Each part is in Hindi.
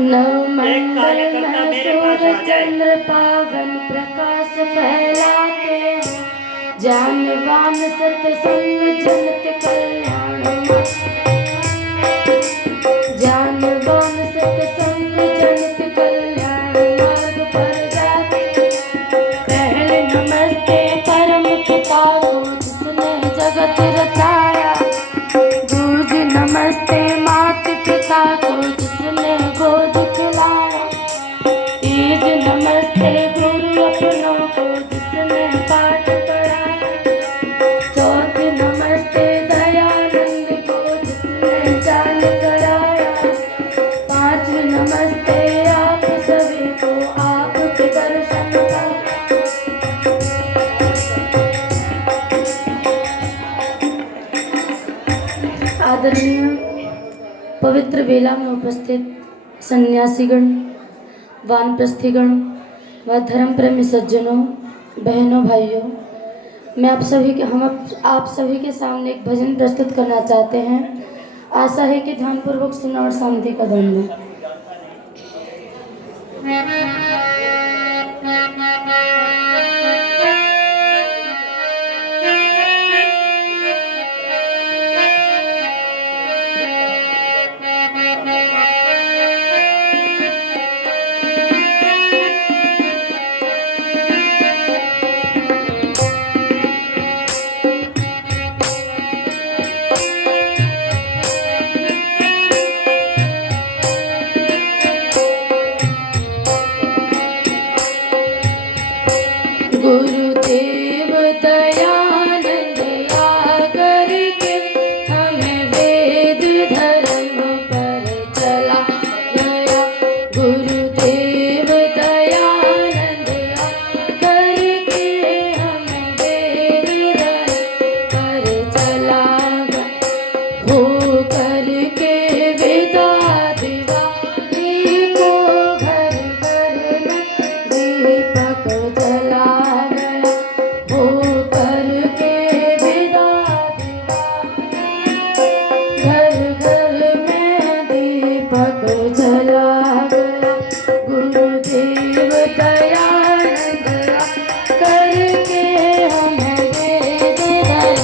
नवमंडल में सूर्य चंद्र पावन प्रकाश फैलाते हैं। जानवान सत्संग जनत कल्याण, जानवान सत्संग जनत कल्याण मार्ग पर जाते। पहले नमस्ते परम पिता को जिसने जगत रचाया। दूज नमस्ते मात पिता को जिसने गोद खिलाया। तीज नमस्ते गुरु अपनों को जिसने पाठ पढ़ाया। चौथ नमस्ते दयानंद को जिसने जान कराया। पांच नमस्ते आप सभी को आपके दर्शन का। आदरणीय पवित्र बेला में उपस्थित सन्यासीगण, वानप्रस्थीगण व धर्म प्रेमी सज्जनों, बहनों, भाइयों, मैं आप सभी के सामने एक भजन प्रस्तुत करना चाहते हैं। आशा है कि ध्यानपूर्वक सुना और शांति का दंड दें। गुरुदेव दयानंद आकर के हमें वेद धर्म पर चला गया। गुरुदेव दयानंद आकर के हमें वेद धर्म पर चला गया। हो करके विदा दिवाली को घर घर में दीपक जला। गुरुदेव दयानंद करके हमें वेद धर्म।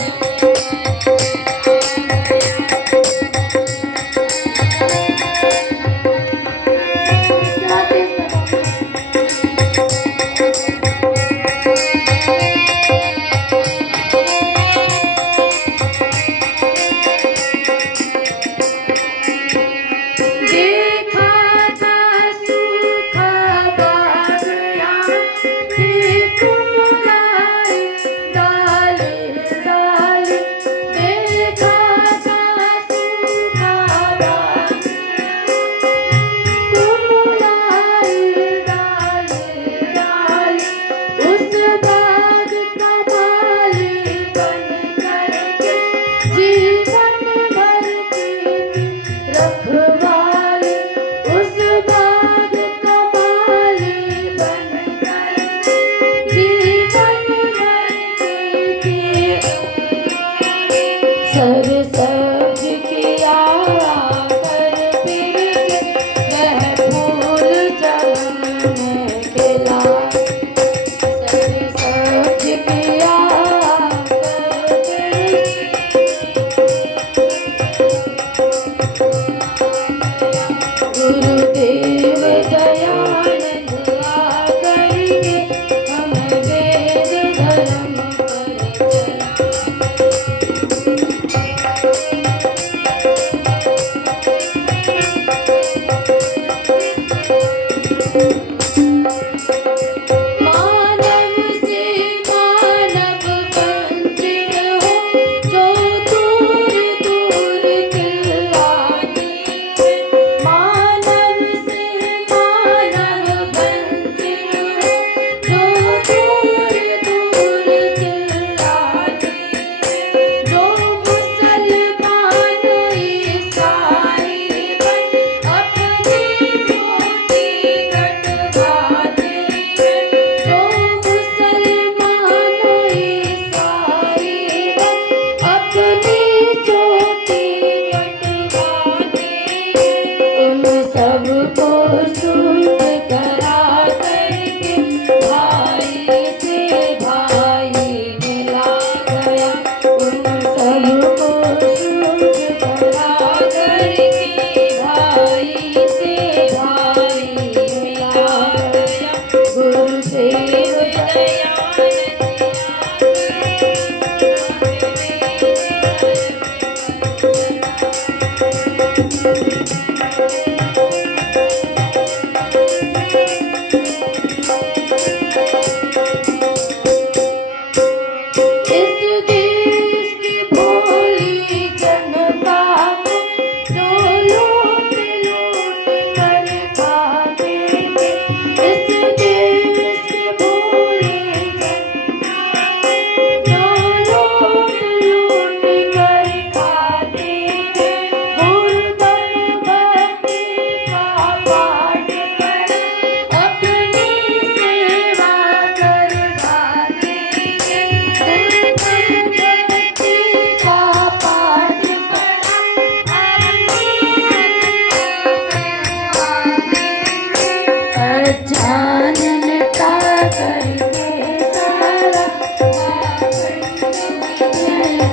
सर सब्ज किया कर फिर वह फूल चमन में खिला। सर सब्ज किया कर गुरुदेव दयानंद आकर के हमें वेद धर्म पर चला।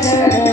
शरण